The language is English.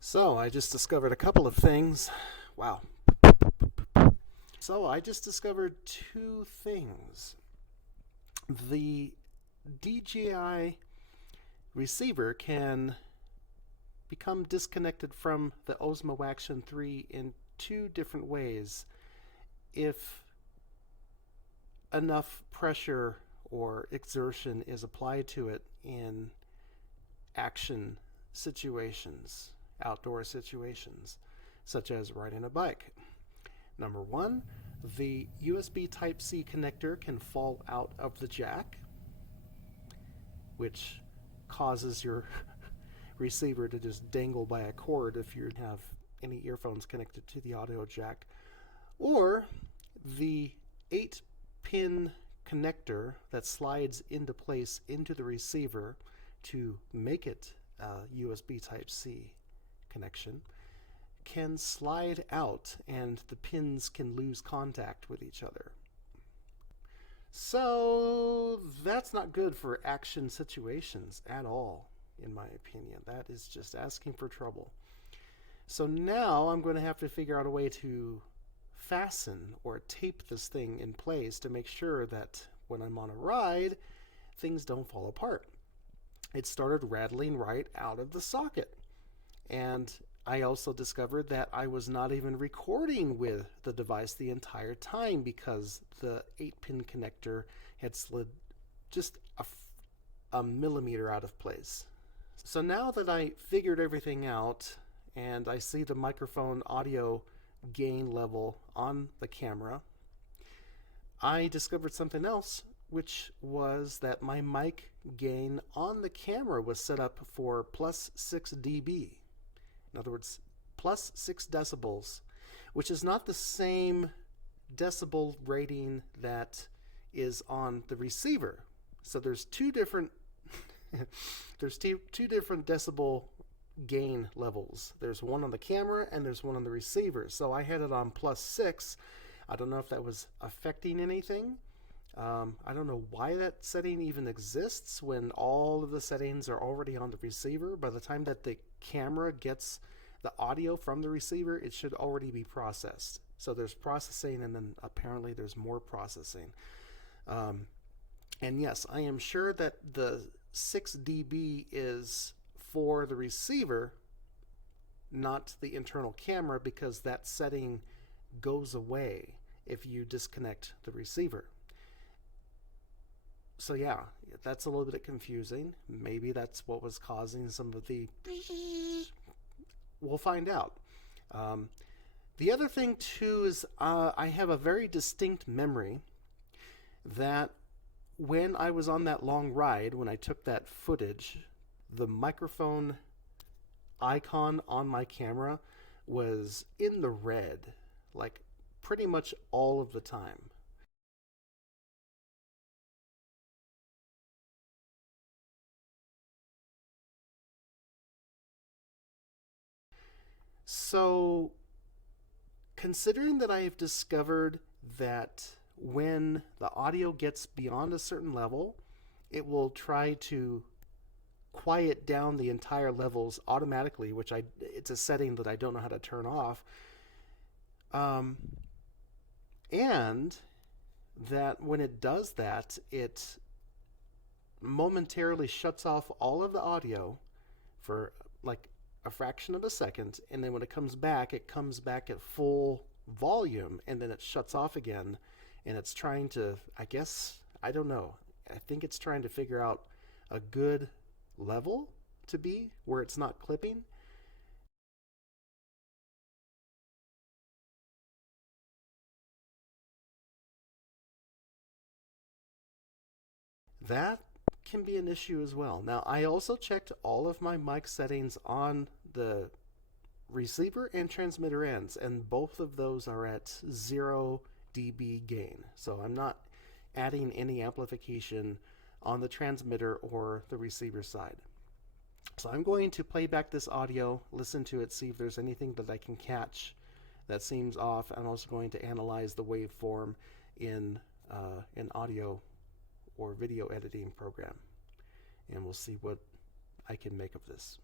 So I just discovered a couple of things. Wow. So I just discovered two things. The DJI receiver can become disconnected from the Osmo Action 3 in two different ways if enough pressure or exertion is applied to it in action situations, outdoor situations, such as riding a bike. Number one, the USB Type-C connector can fall out of the jack, which causes your receiver to just dangle by a cord if you have any earphones connected to the audio jack. Or the 8-pin connector that slides into place into the receiver to make it a USB Type-C connection can slide out and the pins can lose contact with each other. So that's not good for action situations at all, in my opinion. That is just asking for trouble. So now I'm going to have to figure out a way to fasten or tape this thing in place to make sure that when I'm on a ride, things don't fall apart. It started rattling right out of the socket. And I also discovered that I was not even recording with the device the entire time because the 8-pin connector had slid just a millimeter out of place. So now that I figured everything out and I see the microphone audio gain level on the camera, I discovered something else, which was that my mic gain on the camera was set up for plus 6 dB. In other words, plus 6 decibels, which is not the same decibel rating that is on the receiver. So there's two different decibel gain levels. There's one on the camera and there's one on the receiver. So I had it on plus 6. I don't know if that was affecting anything. I don't know why that setting even exists when all of the settings are already on the receiver. By the time that the camera gets the audio from the receiver, it should already be processed. So there's processing and then apparently there's more processing. And yes, I am sure that the 6 dB is for the receiver, not the internal camera, because that setting goes away if you disconnect the receiver. So yeah, that's a little bit confusing. Maybe that's what was causing some of the... We'll find out. The other thing too is I have a very distinct memory that when I was on that long ride, when I took that footage, the microphone icon on my camera was in the red, like pretty much all of the time. So, considering that I have discovered that when the audio gets beyond a certain level, it will try to quiet down the entire levels automatically, which it's a setting that I don't know how to turn off. And that when it does that, it momentarily shuts off all of the audio for like a fraction of a second, and then when it comes back at full volume, and then it shuts off again, and it's trying to, I guess, I don't know, I think it's trying to figure out a good level to be where it's not clipping. That can be an issue as well. Now, I also checked all of my mic settings on the receiver and transmitter ends, and both of those are at 0 dB gain. So I'm not adding any amplification on the transmitter or the receiver side. So I'm going to play back this audio, listen to it, see if there's anything that I can catch that seems off. I'm also going to analyze the waveform in an audio or video editing program, and we'll see what I can make of this.